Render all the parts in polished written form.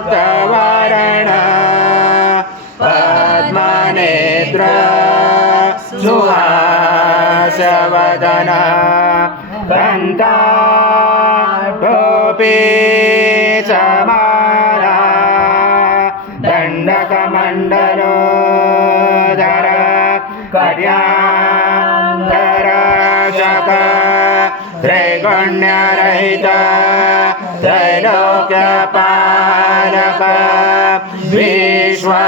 रक्तांगरक्तवर्ण पद्मनेत्र सुहासवदन कंठाटोपी समाना दंडकमंडलोदर कट्याधरशक त्रैगुण्यरहित त्रैलोक्यपालक विश्वनायक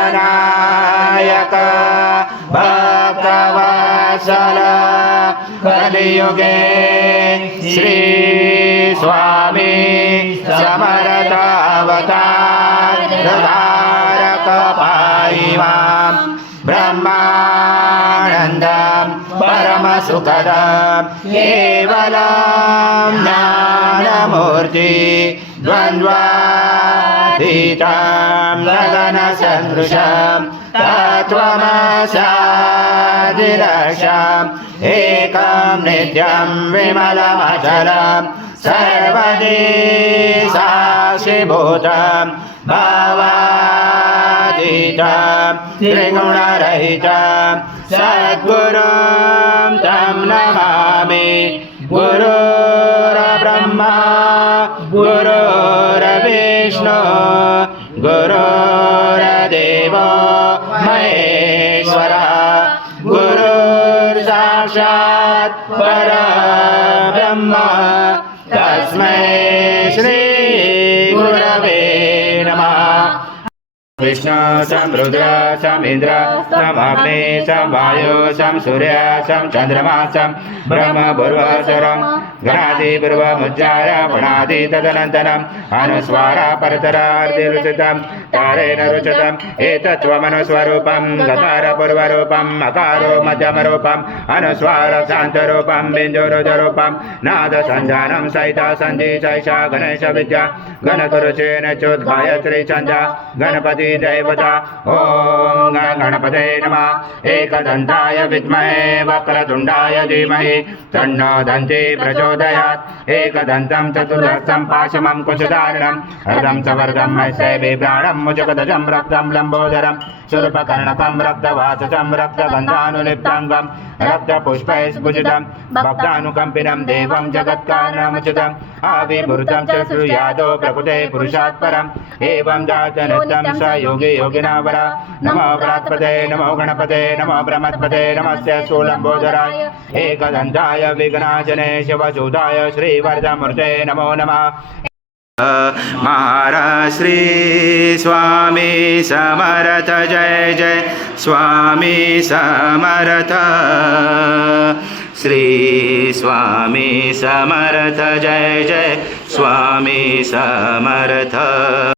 भक्तवत्सल कलियुगे श्री स्वामी समर्थ अवतारधारक पाहि मां ब्रह्मानन्दं परमसुखदं केवलं ज्ञानमूर्ति द्वन्द्वातीतं गगनसदृशं तत्त्वमसादिलक्ष्यम् एकं नित्यं विमलमचलं सर्वदि साक्षिभूतं भावातीतं त्रिगुणरहितं सद्गुरुं तं नमामि। गुरुर्ब्रह्मा गुरुर्विष्णु गुरुर्देवो महेश्वरः गुरुर्साक्षात् परब्रह्म तस्मै श्री गुरवे नमः। विष्णु सं रुद्र सं इंद्र सं अग्नि सं वायु सं सूर्य सं चंद्रमा सं ब्रह्म भूर्भुवस्वरं गणादि पूर्वमुच्चार गुणादि तदनन्तरम् अनुस्वार परतरार्धिरुचितं तारेण रुचितम् एतत्त्वमनुस्वरूपं गकार पूर्वरूपम् अकारो मध्यमरूपम् अनुस्वार शान्तरूपं बिन्दुरुजरूपं नाद सञ्जानं सहिता सन्धि सैषा गणेश विद्या गणकुरुचेन चोद्गायत्री छन्दा गणपति देवता ओम गणपते नमः। एकदन्ताय विद्महे वक्रतुण्डाय धीमहि तन्नो दन्ति प्रचोदयात्। एकदन्तं चतुर्दशं पाशमं कुशधारणं हरदं सवर्धं मैसेबिभ्राणं मुचकदजं रक्तं लम्बोदरं शूर्पकर्णकं रक्तवाससं रक्तगन्धानुलिप्ताङ्गं रक्तपुष्पैस्फुजितं भक्तानुकम्पिनं देवं जगत्कारणमुचितम् आविर्भूतं च श्रूयादो प्रकृते पुरुषात् परम् एवं जातनित्यं स योगी योगिनावर नमो बृहस्पते नमो गणपते नमो ब्रह्मस्पते नमस्ते स्थूलम्बोदराय एकदन्ताय विघ्नाशने शिवसूताय श्रीवरदमूर्ते नमो नमः। महाराज श्री स्वामी समर्थ जय जय स्वामी समर्थ श्री स्वामी समर्थ जय जय स्वामी समर्थ।